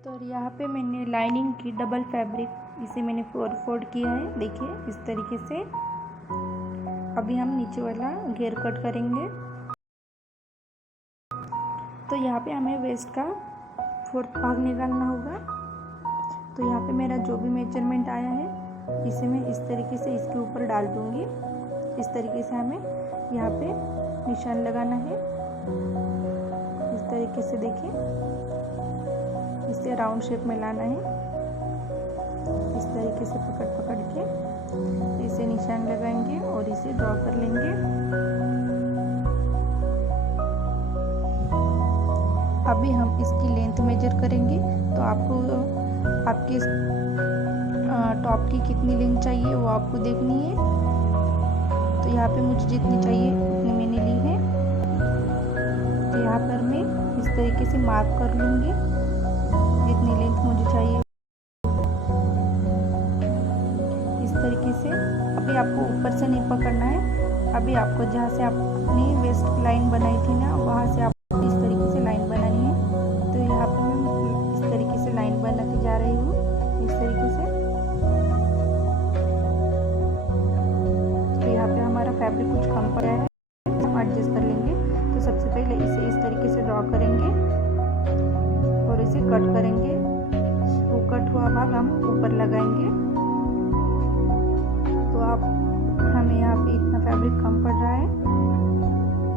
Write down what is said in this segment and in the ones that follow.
तो यहाँ पे मैंने लाइनिंग की डबल फैब्रिक इसे मैंने फोल्ड किया है, देखिए इस तरीके से। अभी हम नीचे वाला घेर कट करेंगे। तो यहाँ पे हमें वेस्ट का 4th भाग निकालना होगा। तो यहाँ पे मेरा जो भी मेजरमेंट आया है इसे मैं इस तरीके से इसके ऊपर डाल दूँगी। इस तरीके से हमें यहाँ पे निशान लगाना है, इस तरीके से देखिए, इसे राउंड शेप में लाना है। इस तरीके से पकड़ के इसे निशान लगाएंगे और इसे ड्रॉ कर लेंगे। अभी हम इसकी लेंथ मेजर करेंगे। तो आपको आपके टॉप की कितनी लेंथ चाहिए वो आपको देखनी है। तो यहाँ पे मुझे जितनी चाहिए उतनी मैंने ली है। तो यहाँ पर मैं इस तरीके से मार्क कर लूँगी जितनी लेंथ मुझे चाहिए इस तरीके से। अभी आपको ऊपर से नहीं पकड़ना है। अभी आपको जहाँ से आपने वेस्ट लाइन बनाई थी ना, वहाँ से आप इस तरीके से लाइन बनानी है। तो यहाँ पे मैं इस तरीके से लाइन बनाती जा रही हूँ, इस तरीके से। तो यहाँ पे हमारा फैब्रिक कुछ कम पड़ा है, हम एडजस्ट कर लेंगे। तो सबसे पहले इसे इस तरीके से ड्रॉ करेंगे और इसे कट करेंगे। वो कट हुआ भाग हम ऊपर लगाएंगे। तो आप हमें यहाँ पे इतना फैब्रिक कम पड़ रहा है,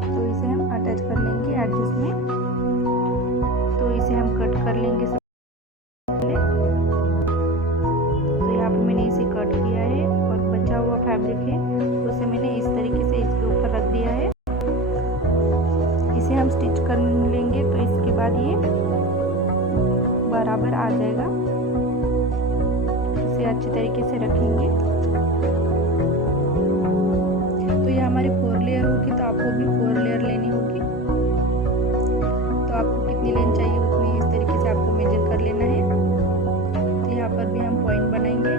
तो इसे हम अटैच कर लेंगे एडजस्ट में। तो इसे हम कट कर लेंगे सबसे पहले। तो यहाँ पे मैंने इसे कट किया है और बचा हुआ फैब्रिक है उसे मैंने इस तरीके से इसके ऊपर रख दिया है। इसे हम स्टिच कर लेंगे। तो इसके बाद ये बराबर आ जाएगा। इसे अच्छी तरीके से रखेंगे। तो ये हमारी 4 लेयर होगी, तो आपको भी 4 लेयर लेनी होगी। तो आपको कितनी लेंथ चाहिए उतनी इस तरीके से आपको मेजर कर लेना है। तो यहाँ पर भी हम पॉइंट बनाएंगे।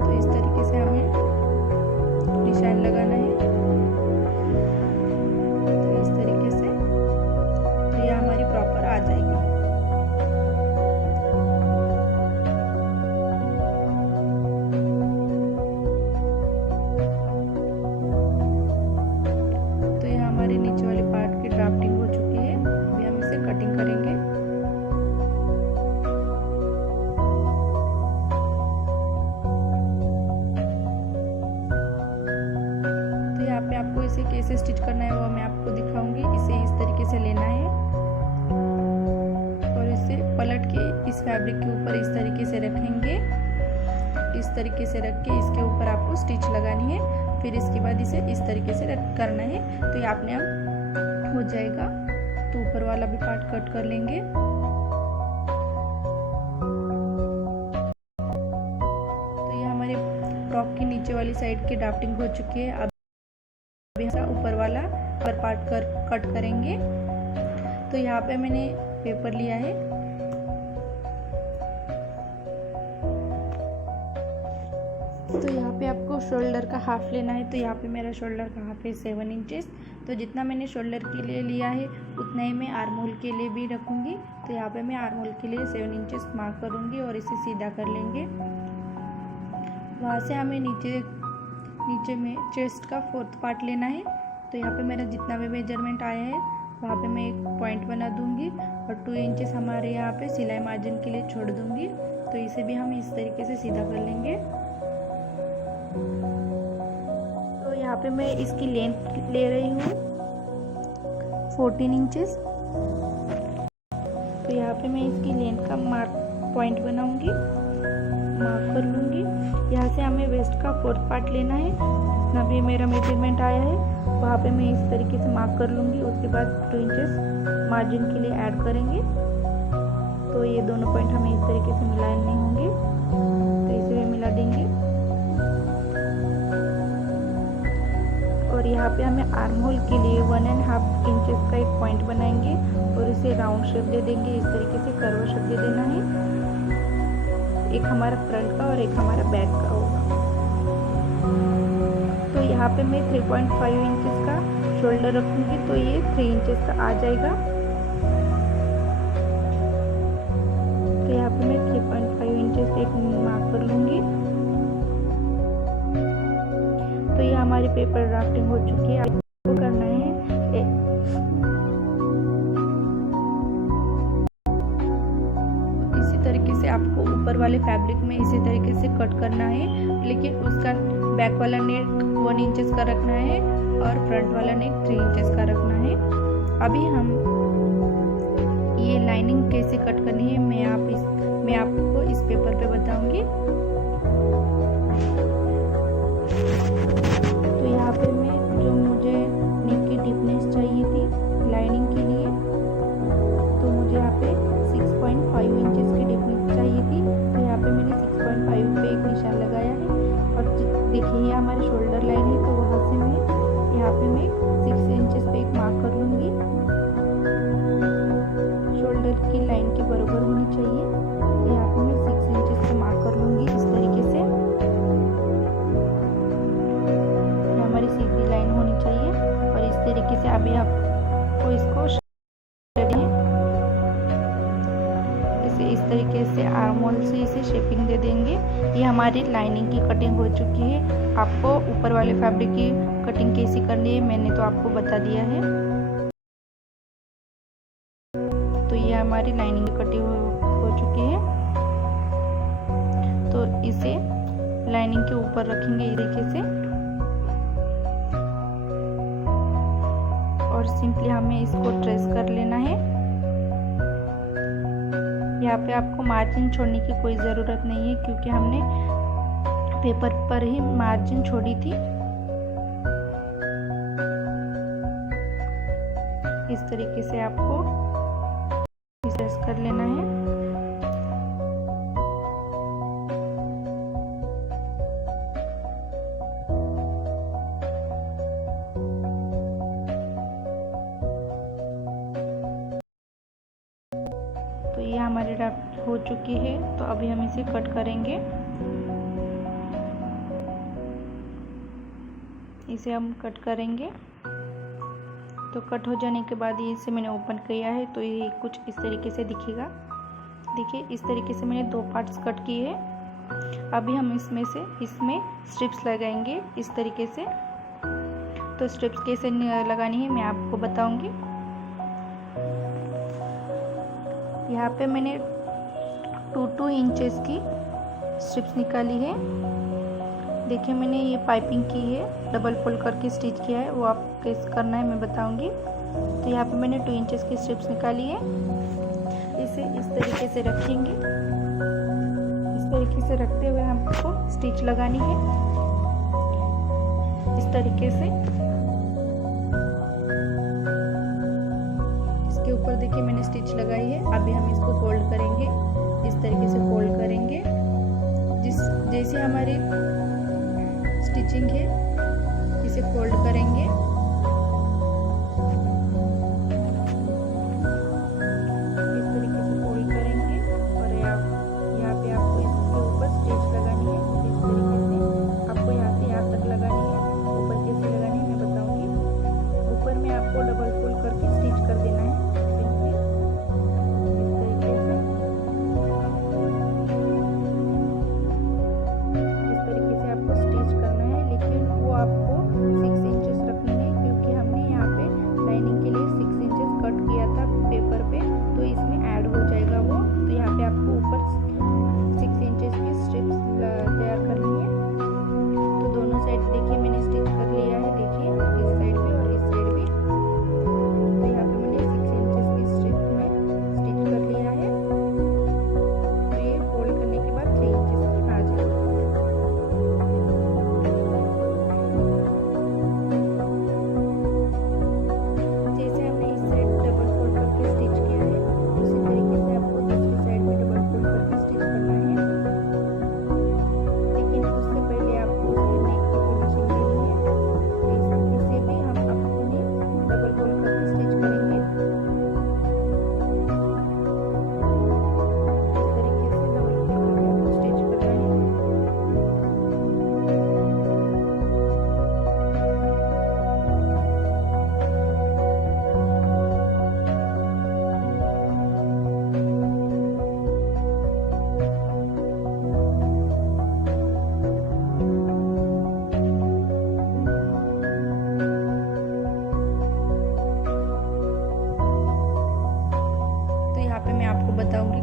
तो इस तरीके से हमें निशान लगाना है। तो इस तरीके से तो ये हमारी प्रॉपर आ जाएगी। हमारे नीचे वाले पार्ट की ड्राफ्टिंग हो चुकी है। अभी हम इसे कटिंग करेंगे। तो यहाँ पे आपको इसे कैसे स्टिच करना है वो मैं आपको दिखाऊंगी। इसे इस तरीके से लेना है और इसे पलट के इस फैब्रिक के ऊपर इस तरीके से रखेंगे। इस तरीके से रख के इसके ऊपर आपको स्टिच लगानी है। फिर इसके बाद इसे इस तरीके से करना है। तो ये आपने अब हो जाएगा। तो ऊपर वाला भी पार्ट कट कर लेंगे। तो ये हमारे टॉप की नीचे वाली साइड की ड्राफ्टिंग हो चुकी है। अब ऊपर वाला पार्ट कट करेंगे। तो यहाँ पे मैंने पेपर लिया है। तो यहाँ पे आपको शोल्डर का हाफ लेना है। तो यहाँ पे मेरा शोल्डर का हाफ है 7 इंचेस। तो जितना मैंने शोल्डर के लिए लिया है उतना ही मैं आर्म होल के लिए भी रखूँगी। तो यहाँ पे मैं आर्म होल के लिए 7 इंचेस मार्क करूँगी और इसे सीधा कर लेंगे। वहाँ से हमें नीचे में चेस्ट का 4th पार्ट लेना है। तो यहाँ पे मेरा जितना भी मेजरमेंट आया है वहाँ पे मैं एक पॉइंट बना दूँगी और 2 इंचेस हमारे यहाँ पे सिलाई मार्जिन के लिए छोड़ दूँगी। तो इसे भी हम इस तरीके से सीधा कर लेंगे। तो यहाँ पे मैं इसकी लेंथ ले रही हूँ 14 इंचेस। तो यहाँ पे मैं इसकी लेंथ का पॉइंट बनाऊंगी, मार्क कर लूँगी। यहाँ से हमें वेस्ट का 4th पार्ट लेना है। जितना भी मेरा मेजरमेंट आया है वहाँ पे मैं इस तरीके से मार्क कर लूँगी। उसके बाद 2 इंचेस मार्जिन के लिए ऐड करेंगे। तो ये दोनों पॉइंट हमें इस तरीके से मिलाने होंगे। तो इसे भी मिला देंगे। और यहाँ पे हमें आर्म होल के लिए 1.5 इंचेस का एक पॉइंट बनाएंगे और इसे राउंड शेप दे देंगे। इस तरीके से कर्व शेप दे देना है। एक हमारा फ्रंट का और एक हमारा बैक का होगा। तो यहाँ पे मैं 3.5 इंचेस का शोल्डर रखूँगी। तो ये 3 इंचेस का आ जाएगा। पेपर ड्राफ्टिंग हो चुकी है। आपको करना है इसी तरीके से आपको ऊपर वाले फैब्रिक में इसी तरीके से कट करना है, लेकिन उसका बैक वाला नेक 1 इंचेस का रखना है और फ्रंट वाला नेक 3 इंचेस का रखना है। अभी हम ये लाइनिंग कैसे कट करनी है मैं आपको इस पेपर पे बताऊंगी। तो यहाँ पे मैं जो मुझे नेक की डीपनेस चाहिए थी लाइनिंग के लिए, तो मुझे यहाँ पे 6.5 इंचेस की डीपनेस चाहिए थी। तो यहाँ पे मैंने 6.5 पे एक निशान लगाया है और देखिए ये हमारी शोल्डर लाइन है, तो वहाँ से मैं यहाँ पे मैं 6 इंचेस पे एक मार्क कर लूँगी। शोल्डर की लाइन के बराबर होनी चाहिए, तो यहाँ पे मैं 6 इंचेस पे मार्क कर लूँगी इस तरीके से। ये हमारी सीधी लाइन होनी चाहिए और इस तरीके से अभी आपको इसको इस तरीके से आर्म होल से इसे शेपिंग दे देंगे। ये हमारी लाइनिंग की कटिंग हो चुकी है। आपको ऊपर वाले फैब्रिक की कटिंग कैसी करनी है मैंने तो आपको बता दिया है। तो ये हमारी लाइनिंग की कटिंग हो चुकी है। तो इसे लाइनिंग के ऊपर रखेंगे इस तरीके से और सिंपली हमें इसको ट्रेस कर लेना है। यहाँ पे आपको मार्जिन छोड़ने की कोई ज़रूरत नहीं है क्योंकि हमने पेपर पर ही मार्जिन छोड़ी थी। इस तरीके से आपको ट्रेस कर लेना है। तो ये हमारी ड्राफ्ट हो चुकी है, तो अभी हम इसे कट करेंगे। इसे हम कट करेंगे। तो कट हो जाने के बाद इसे मैंने ओपन किया है, तो ये कुछ इस तरीके से दिखेगा। देखिए इस तरीके से मैंने 2 पार्ट्स कट किए हैं। अभी हम इसमें स्ट्रिप्स लगाएंगे इस तरीके से। तो स्ट्रिप्स कैसे लगानी है मैं आपको बताऊंगी। यहाँ पे मैंने 2 इंचेस की स्ट्रिप्स निकाली है। देखिए मैंने ये पाइपिंग की है, डबल फोल्ड करके स्टिच किया है, वो आप कैसे करना है मैं बताऊंगी। तो यहाँ पे मैंने 2 इंचेस की स्ट्रिप्स निकाली है। इसे इस तरीके से रखेंगे। इस तरीके से रखते हुए हमको स्टिच लगानी है इस तरीके से। इसके ऊपर देखिए मैंने स्टिच लगाई है। अभी हम इसको फोल्ड करेंगे, इस तरीके से फोल्ड करेंगे। जैसे हमारी स्टिचिंग है इसे फोल्ड करेंगे। इस तरीके से फोल्ड करेंगे और यहाँ पे आपको इसके ऊपर स्टिच लगानी है। इस तरीके से आपको यहाँ से यहाँ तक लगानी है। ऊपर कैसे लगानी है मैं बताऊंगी। ऊपर में आपको डबल फोल्ड करके स्टिच कर देना है सिंपली इस तरीके से। इस तरीके से आपको स्टिच करना है, लेकिन वो आपको 6 इंचेस रखनी है।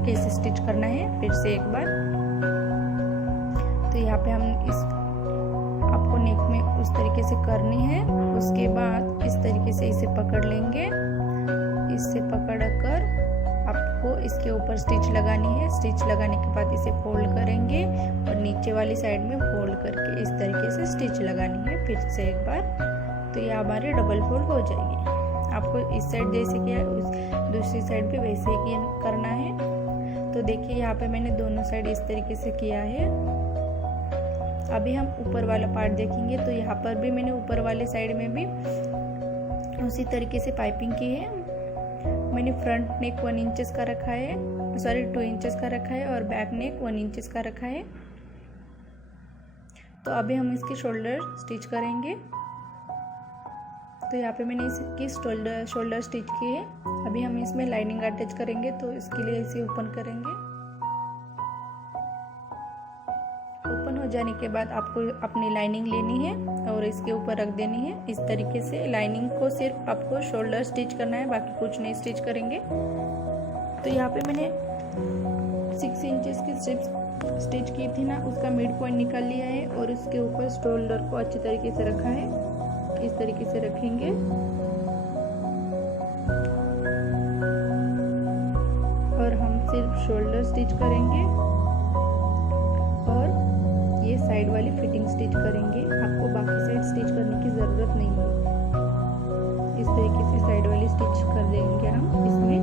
कैसे स्टिच करना है फिर से एक बार। तो यहाँ पे हम आपको नेक में उस तरीके से करनी है। उसके बाद इस तरीके से इसे पकड़ लेंगे। इससे पकड़कर आपको इसके ऊपर स्टिच लगानी है। स्टिच लगाने के बाद इसे फोल्ड करेंगे और नीचे वाली साइड में फोल्ड करके इस तरीके से स्टिच लगानी है फिर से एक बार। तो ये हमारे डबल फोल्ड हो जाएगी। आपको इस साइड जैसे किया उस दूसरी साइड पे वैसे ही करना है। तो देखिए यहाँ पे मैंने दोनों साइड इस तरीके से किया है। अभी हम ऊपर वाला पार्ट देखेंगे। तो यहाँ पर भी मैंने ऊपर वाले साइड में भी उसी तरीके से पाइपिंग की है। मैंने फ्रंट नेक 1 इंचेस का रखा है, सॉरी 2 इंचेस का रखा है और बैक नेक 1 इंचेस का रखा है। तो अभी हम इसकी शोल्डर स्टिच करेंगे। तो यहाँ पे मैंने इसकी शोल्डर स्टिच की है। अभी हम इसमें लाइनिंग अटैच करेंगे। तो इसके लिए इसे ओपन करेंगे। ओपन हो जाने के बाद आपको अपनी लाइनिंग लेनी है और इसके ऊपर रख देनी है इस तरीके से। लाइनिंग को सिर्फ आपको शोल्डर स्टिच करना है, बाकी कुछ नहीं स्टिच करेंगे। तो यहाँ पे मैंने 6 इंचेस की स्ट्रिप्स स्टिच की थी ना, उसका मिड पॉइंट निकाल लिया है और उसके ऊपर शोल्डर को अच्छी तरीके से रखा है। इस तरीके से रखेंगे और हम सिर्फ शोल्डर स्टिच करेंगे और ये साइड वाली फिटिंग स्टिच करेंगे। आपको बाकी साइड स्टिच करने की ज़रूरत नहीं है। इस तरीके से साइड वाली स्टिच कर देंगे हम इसमें।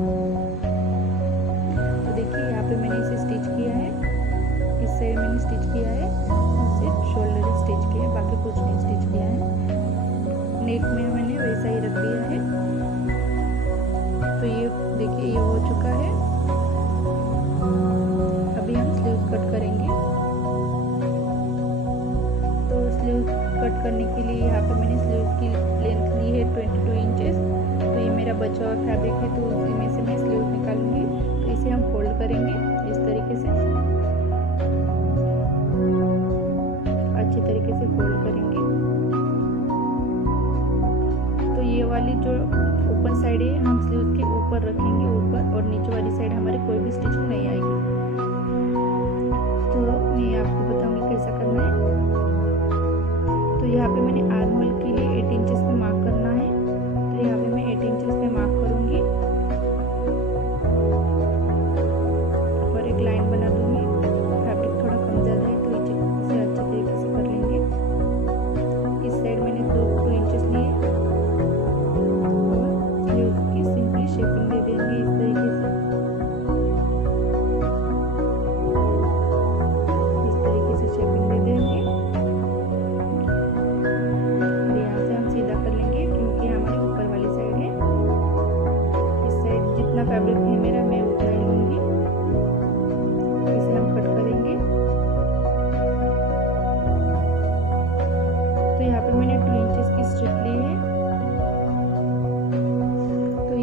तो देखिए यहाँ पे मैंने इसे स्टिच किया है, इस साइड मैंने स्टिच किया है और सिर्फ शोल्डर ही स्टिच किया है, बाकी कुछ नहीं स्टिच किया है। नेक में मैंने वैसा ही रख दिया है। तो ये देखिए ये हो चुका है। अभी हम स्लीव कट करेंगे। तो स्लीव कट करने के लिए यहाँ पे मैंने स्लीव की लेंथ ली है 22 इंचेस। तो ये मेरा बचा हुआ फैब्रिक है, तो उसी में से मैं स्लीव निकालूंगी। तो इसे हम फोल्ड करेंगे इस तरीके से, अच्छे तरीके से फोल्ड करेंगे। तो ये वाली जो ओपन साइड है हम स्लीव के ऊपर रखेंगे ऊपर, और नीचे वाली साइड हमारे कोई भी स्टिचिंग नहीं आएगी। तो मैं आपको बताऊंगी कैसा करना है। तो यहाँ पे मैंने आर्म होल के लिए 8 इंचेस पे मार्क करना है। तो यहाँ पे मैं 8 इंचेस पे मार्क करूंगी और एक लाइन बना दूंगी। फैब्रिक थोड़ा कम ज़्यादा है तो इसे अच्छे तरीके से कर लेंगे। इस साइड मैंने 2 इंचेस लिए सिंपली शेपिंग दे देंगे इस तरीके से। इस तरीके से शेपिंग दे देंगे और यहाँ से हम सीधा कर लेंगे क्योंकि हमारी ऊपर वाली साइड है। इस साइड जितना फैब्रिक है मेरा मैं उतना ही लूँगी। इसे हम कट करेंगे। तो यहाँ पे मैंने 2 इंचेस की स्ट्रिप ली है।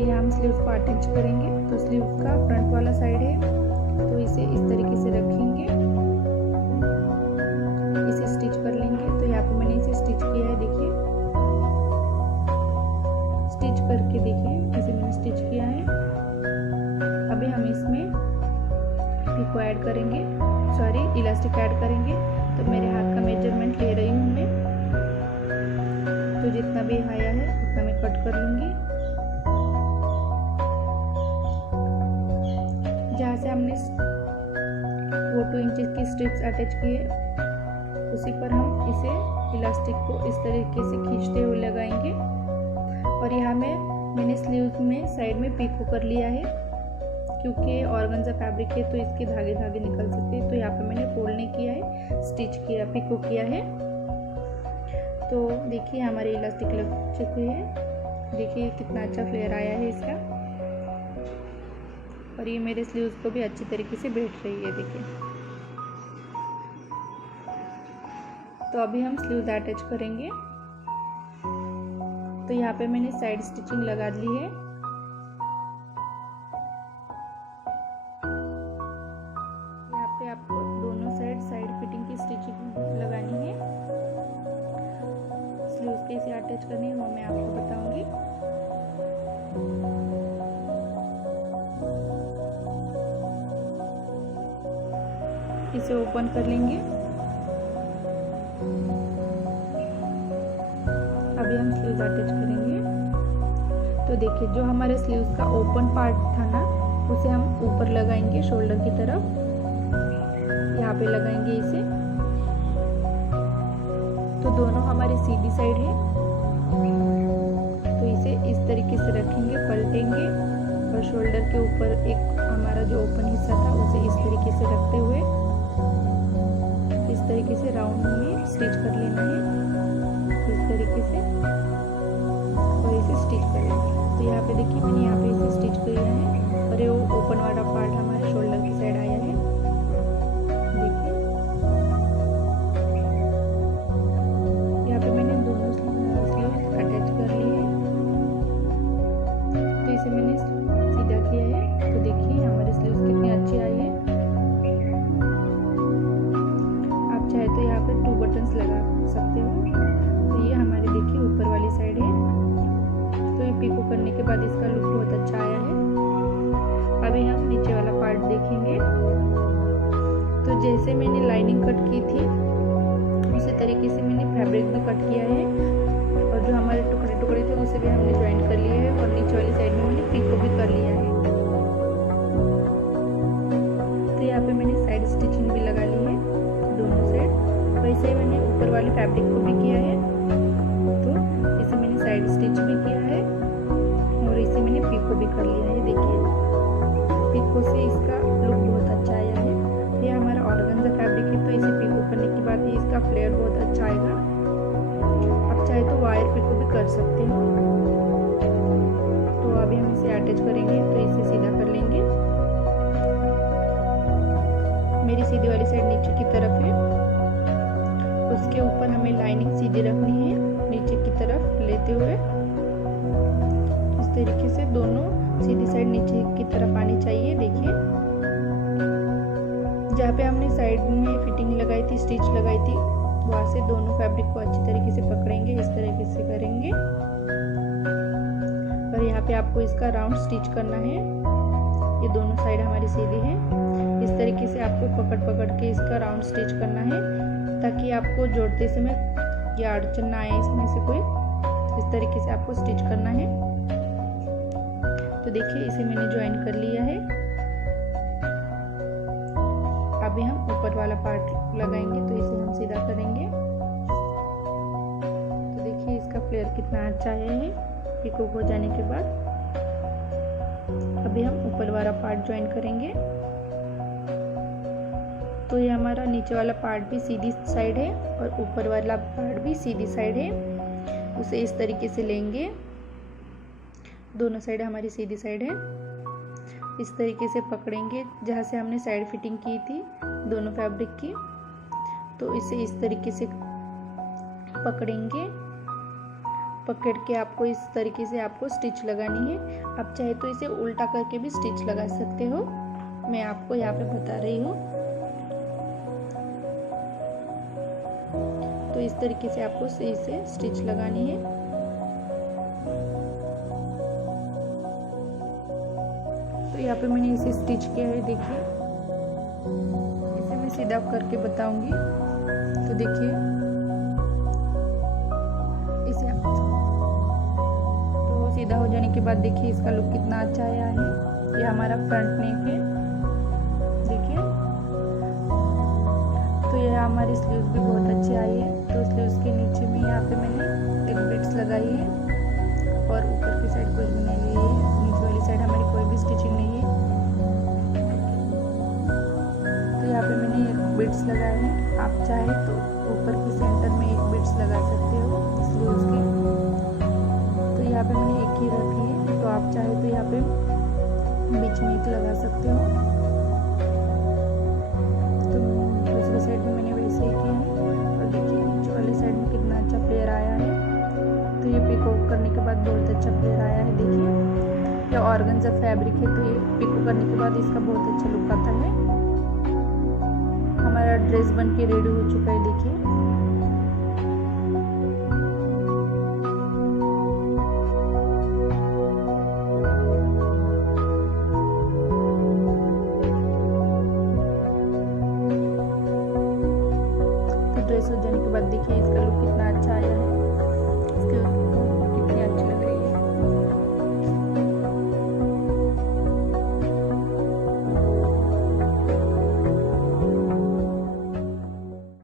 हम स्लीव को अटैच करेंगे। तो स्लीव का फ्रंट वाला साइड है, तो इसे इस तरीके से रखेंगे, इसे स्टिच कर लेंगे। तो यहाँ पे मैंने इसे स्टिच किया है, देखिए स्टिच करके देखिए इसे मैंने स्टिच किया है। अभी हम इसमें पिको ऐड करेंगे, सॉरी इलास्टिक ऐड करेंगे। तो मेरे हाथ का मेजरमेंट ले रही हूँ मैं, तो जितना भी आया है उतना मैं कट कर लूँगी। जहाँ से हमने वो 2 इंचेस की स्ट्रिप्स अटैच की है उसी पर हम इसे इलास्टिक को इस तरीके से खींचते हुए लगाएंगे। और यहाँ मैंने स्लीव्स में साइड में पिको कर लिया है क्योंकि ऑर्गेन्जा फैब्रिक है तो इसके धागे धागे निकल सकते हैं। तो यहाँ पे मैंने फोल्ड नहीं किया है, स्टिच किया, पिको किया है। तो देखिए हमारे इलास्टिक लग चुके हैं। देखिए कितना अच्छा फ्लेयर आया है इसका, और ये मेरे स्लीव्स को भी अच्छी तरीके से बैठ रही है, देखिए। तो अभी हम स्लीव्स अटैच करेंगे। तो यहाँ पे मैंने साइड स्टिचिंग लगा ली है। यहाँ पे आपको दोनों साइड फिटिंग की स्टिचिंग लगानी है। स्लीव्स कैसे अटैच करनी है वो मैं आपको बताऊंगी। इसे ओपन कर लेंगे। अभी हम स्लीव्स अटैच करेंगे। तो देखिए जो हमारे स्लीव्स का ओपन पार्ट था ना, उसे हम ऊपर लगाएंगे शोल्डर की तरफ, यहाँ पे लगाएंगे इसे। तो दोनों हमारी सीधी साइड है, तो इसे इस तरीके से रखेंगे, पलटेंगे और शोल्डर के ऊपर एक हमारा जो ओपन हिस्सा था उसे इस तरीके से रखते हुए इस तरीके से राउंड में स्टिच कर लेना है, इस तरीके से, और इसे स्टिच कर लेंगे। तो यहाँ पे देखिए मैंने यहाँ पे इसे स्टिच किया है और ये ओपन वाला पार्ट हमारे शोल्डर की साइड आया है। देखिए यहाँ पे मैंने दोनों स्लीव्स अटैच कर लिए हैं। तो इसे मैंने सीधा किया है। तो देखिए हमारे स्लीव्स कितनी अच्छी आई है। आप चाहे तो यहाँ पे 2 बटन्स लगा सकते हो। तो ये हमारे देखिए ऊपर वाली साइड है। तो ये पिको करने के बाद इसका लुक बहुत अच्छा आया है। अभी हम नीचे वाला पार्ट देखेंगे। तो जैसे मैंने लाइनिंग कट की थी उसी तरीके से मैंने फैब्रिक भी कट किया है, और जो हमारे टुकड़े टुकड़े थे उसे भी हमने ज्वाइन कर लिया है, और नीचे वाली साइड में मैंने पिको भी कर लिया है। तो यहाँ पे मैंने साइड स्टिचिंग भी लगा ली है दोनों साइड। वैसे ही मैंने ऊपर वाली फैब्रिक को भी किया है। तो इसे मैंने साइड स्टिच भी किया है और इसे मैंने पिको भी कर लिया है। देखिए पिको से इसका लुक बहुत अच्छा आया है। ये हमारा ऑर्गेन्जा फैब्रिक है, तो इसे पिको करने के बाद ही इसका फ्लेयर बहुत अच्छा आएगा। आप चाहे तो वायर पिको भी कर सकते हो। तो अभी हम इसे अटैच करेंगे, तो इसे सीधा कर लेंगे। मेरी सीधी वाली साइड नीचे की तरफ है, उसके ऊपर हमें लाइनिंग सीधी रखनी है नीचे की तरफ लेते हुए। इस तरीके से दोनों सीधी साइड नीचे की तरफ आनी चाहिए। देखिए जहाँ पे हमने साइड में फिटिंग लगाई थी, स्टिच लगाई थी, वहाँ से दोनों फैब्रिक को अच्छी तरीके से पकड़ेंगे, इस तरीके से करेंगे। और यहाँ पे आपको इसका राउंड स्टिच करना है। ये दोनों साइड हमारी सीधी है। इस तरीके से आपको पकड़ पकड़ के इसका राउंड स्टिच करना है, ताकि आपको जोड़ते समय या अड़चन ना आए इसमें से कोई। इस तरीके से आपको स्टिच करना है। तो देखिए इसे मैंने ज्वाइन कर लिया है। अभी हम ऊपर वाला पार्ट लगाएंगे, तो इसे हम सीधा करेंगे। तो देखिए इसका फ्लेयर कितना अच्छा है पिको हो जाने के बाद। अभी हम ऊपर वाला पार्ट ज्वाइन करेंगे। तो ये हमारा नीचे वाला पार्ट भी सीधी साइड है और ऊपर वाला पार्ट भी सीधी साइड है। उसे इस तरीके से लेंगे, दोनों साइड हमारी सीधी साइड है। इस तरीके से पकड़ेंगे जहाँ से हमने साइड फिटिंग की थी दोनों फैब्रिक की। तो इसे इस तरीके से पकड़ेंगे, पकड़ के आपको इस तरीके से आपको स्टिच लगानी है। आप चाहे तो इसे उल्टा करके भी स्टिच लगा सकते हो, मैं आपको यहाँ पे बता रही हूँ। तो इस तरीके से आपको सही से स्टिच लगानी है। तो यहाँ पे मैंने इसे स्टिच किया है। देखिए इसे मैं सीधा करके बताऊंगी। तो देखिए इसे तो सीधा हो जाने के बाद देखिए इसका लुक कितना अच्छा आया है। ये हमारा फ्रंट नेक है। देखिए तो ये हमारी स्लीव्स भी बहुत अच्छी आई है। तो स्लीव्स के नीचे में यहाँ पे मैंने एक बिट्स लगाई है और ऊपर की साइड कुछ भी नहीं ली है। नीचे वाली साइड हमारी कोई भी स्टिचिंग नहीं है। तो यहाँ पे मैंने एक बिट्स लगाए हैं। आप चाहे तो ऊपर के सेंटर में एक बिट्स लगा सकते हो स्लीव्स के। तो यहाँ पे मैंने एक ही रखी है, तो आप चाहे तो यहाँ पे बीच में एक लगा सकते हो। तो दूसरी साइड में मैंने वैसे ही किया है। और देखिए नीचे वाली साइड में कितना अच्छा फ्लेयर आया है। तो ये पिको करने के बाद बहुत अच्छा फ्लेयर आया है। देखिए ये ऑर्गेन्जा फैब्रिक है, तो ये पिको करने के बाद इसका बहुत अच्छा लुक आता है। हमारा ड्रेस बन के रेडी हो चुका है। देखिए प्रेस हो जाने के बाद देखिए इसका लुक कितना अच्छा आया है।